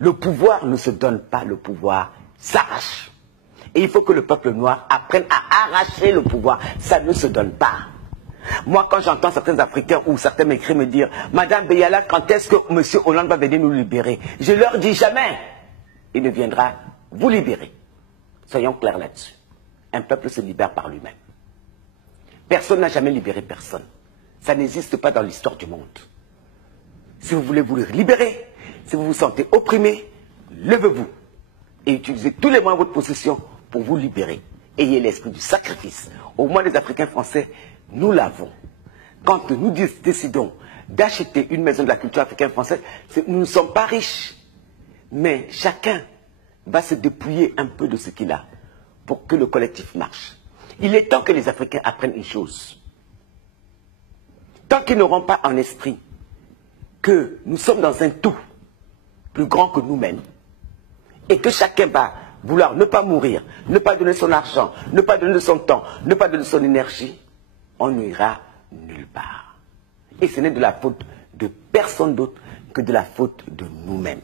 Le pouvoir ne se donne pas, le pouvoir s'arrache. Et il faut que le peuple noir apprenne à arracher le pouvoir. Ça ne se donne pas. Moi, quand j'entends certains Africains ou certains m'écrivent me dire « Madame Beyala, quand est-ce que M. Hollande va venir nous libérer ?» Je leur dis jamais. Il ne viendra vous libérer. Soyons clairs là-dessus. Un peuple se libère par lui-même. Personne n'a jamais libéré personne. Ça n'existe pas dans l'histoire du monde. Si vous voulez vous libérer, si vous vous sentez opprimé, levez-vous et utilisez tous les moyens de votre possession pour vous libérer. Ayez l'esprit du sacrifice. Au moins les Africains français, nous l'avons. Quand nous décidons d'acheter une maison de la culture africaine française, nous ne sommes pas riches. Mais chacun va se dépouiller un peu de ce qu'il a pour que le collectif marche. Il est temps que les Africains apprennent une chose. Tant qu'ils n'auront pas en esprit que nous sommes dans un tout plus grand que nous-mêmes et que chacun va vouloir ne pas mourir, ne pas donner son argent, ne pas donner son temps, ne pas donner son énergie, on n'ira nulle part. Et ce n'est de la faute de personne d'autre que de la faute de nous-mêmes.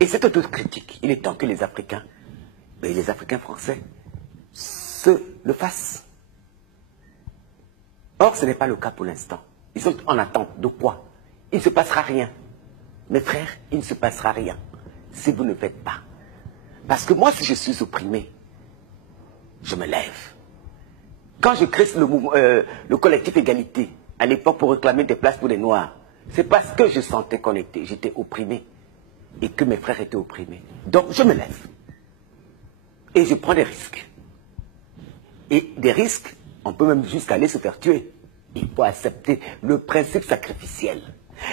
Et cette autocritique, il est temps que les Africains, et les Africains français, se le fassent. Or, ce n'est pas le cas pour l'instant. Ils sont en attente de quoi? Il ne se passera rien. Mes frères, il ne se passera rien si vous ne faites pas. Parce que moi, si je suis opprimé, je me lève. Quand je crée le collectif Égalité, à l'époque pour réclamer des places pour les Noirs, c'est parce que je sentais j'étais opprimé et que mes frères étaient opprimés. Donc, je me lève. Et je prends des risques. Et des risques, on peut même jusqu'à aller se faire tuer. Il faut accepter le principe sacrificiel.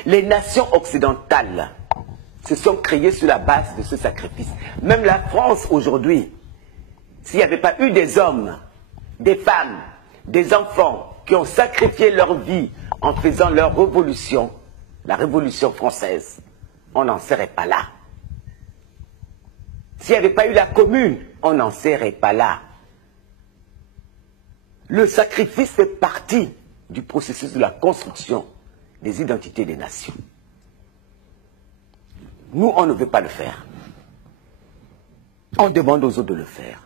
Les nations occidentales se sont créées sur la base de ce sacrifice. Même la France aujourd'hui, s'il n'y avait pas eu des hommes, des femmes, des enfants qui ont sacrifié leur vie en faisant leur révolution, la révolution française, on n'en serait pas là. S'il n'y avait pas eu la commune, on n'en serait pas là. Le sacrifice fait partie du processus de la construction des identités des nations. Nous, on ne veut pas le faire. On demande aux autres de le faire.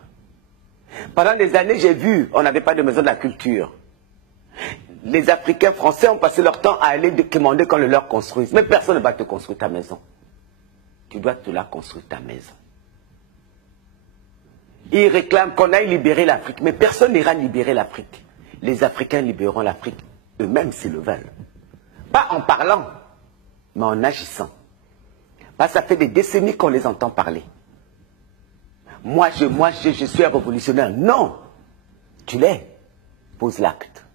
Pendant des années, j'ai vu, on n'avait pas de maison de la culture. Les Africains français ont passé leur temps à aller demander qu'on le leur construise. Mais personne ne va te construire ta maison. Tu dois te la construire ta maison. Ils réclament qu'on aille libérer l'Afrique. Mais personne n'ira libérer l'Afrique. Les Africains libéreront l'Afrique eux-mêmes s'ils le veulent. Pas en parlant, mais en agissant. Parce que ça fait des décennies qu'on les entend parler. Moi, je suis un révolutionnaire. Non, tu l'es. Pose l'acte.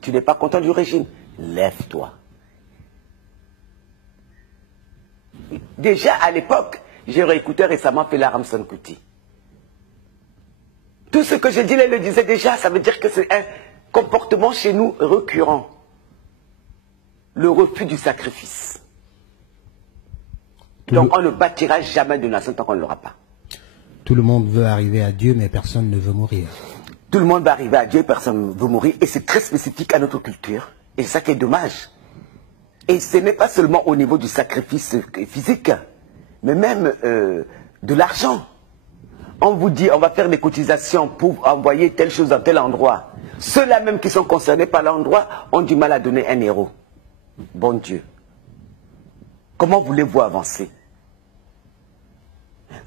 Tu n'es pas content du régime. Lève-toi. Déjà à l'époque, j'ai réécouté récemment Fela Ramson Kuti. Tout ce que je dis là, il le disait déjà. Ça veut dire que c'est un comportement chez nous récurrent. Le refus du sacrifice. Donc on ne bâtira jamais de nation tant qu'on ne l'aura pas. Tout le monde veut arriver à Dieu, mais personne ne veut mourir. Tout le monde va arriver à Dieu, personne ne veut mourir. Et c'est très spécifique à notre culture. Et c'est ça qui est dommage. Et ce n'est pas seulement au niveau du sacrifice physique, mais même de l'argent. On vous dit, on va faire des cotisations pour envoyer telle chose dans tel endroit. Ceux-là même qui sont concernés par l'endroit ont du mal à donner 1 euro. Bon Dieu. Comment voulez-vous avancer?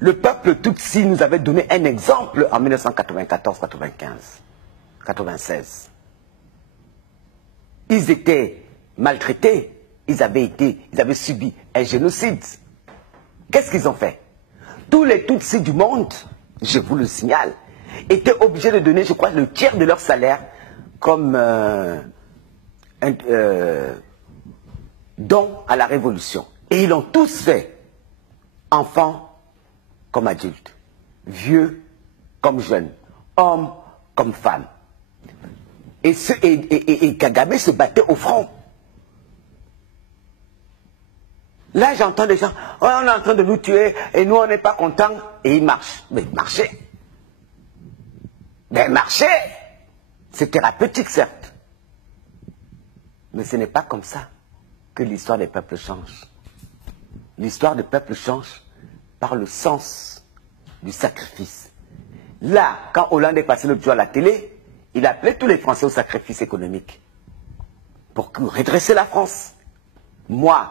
Le peuple Tutsi nous avait donné un exemple en 1994, 95, 96. Ils étaient maltraités, ils avaient subi un génocide. Qu'est-ce qu'ils ont fait? Tous les Tutsis du monde, je vous le signale, étaient obligés de donner, je crois, le tiers de leur salaire comme don à la révolution. Et ils l'ont tous fait, enfants comme adultes, vieux comme jeunes, hommes comme femmes. Et Kagame se battait au front. Là, j'entends des gens, oh, on est en train de nous tuer et nous, on n'est pas contents. Et ils marchent. Mais marcher. Mais marcher, c'est thérapeutique, certes. Mais ce n'est pas comme ça que l'histoire des peuples change. l'histoire des peuples change par le sens du sacrifice. Là, quand Hollande est passé l'autre jour à la télé, il appelait tous les Français au sacrifice économique pour redresser la France. Moi,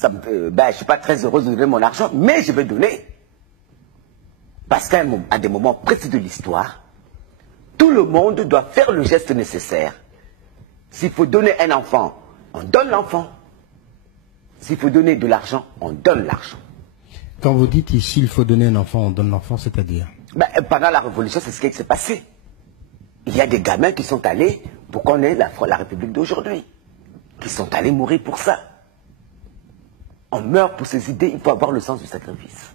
je ne suis pas très heureuse de donner mon argent, mais je vais donner. Parce qu'à des moments précis de l'histoire, tout le monde doit faire le geste nécessaire. S'il faut donner un enfant, on donne l'enfant. S'il faut donner de l'argent, on donne l'argent. Quand vous dites ici, il faut donner un enfant, on donne l'enfant, c'est-à-dire? Pendant la Révolution, c'est ce qui s'est passé. Il y a des gamins qui sont allés pour qu'on ait la République d'aujourd'hui. Qui sont allés mourir pour ça. On meurt pour ces idées, il faut avoir le sens du sacrifice.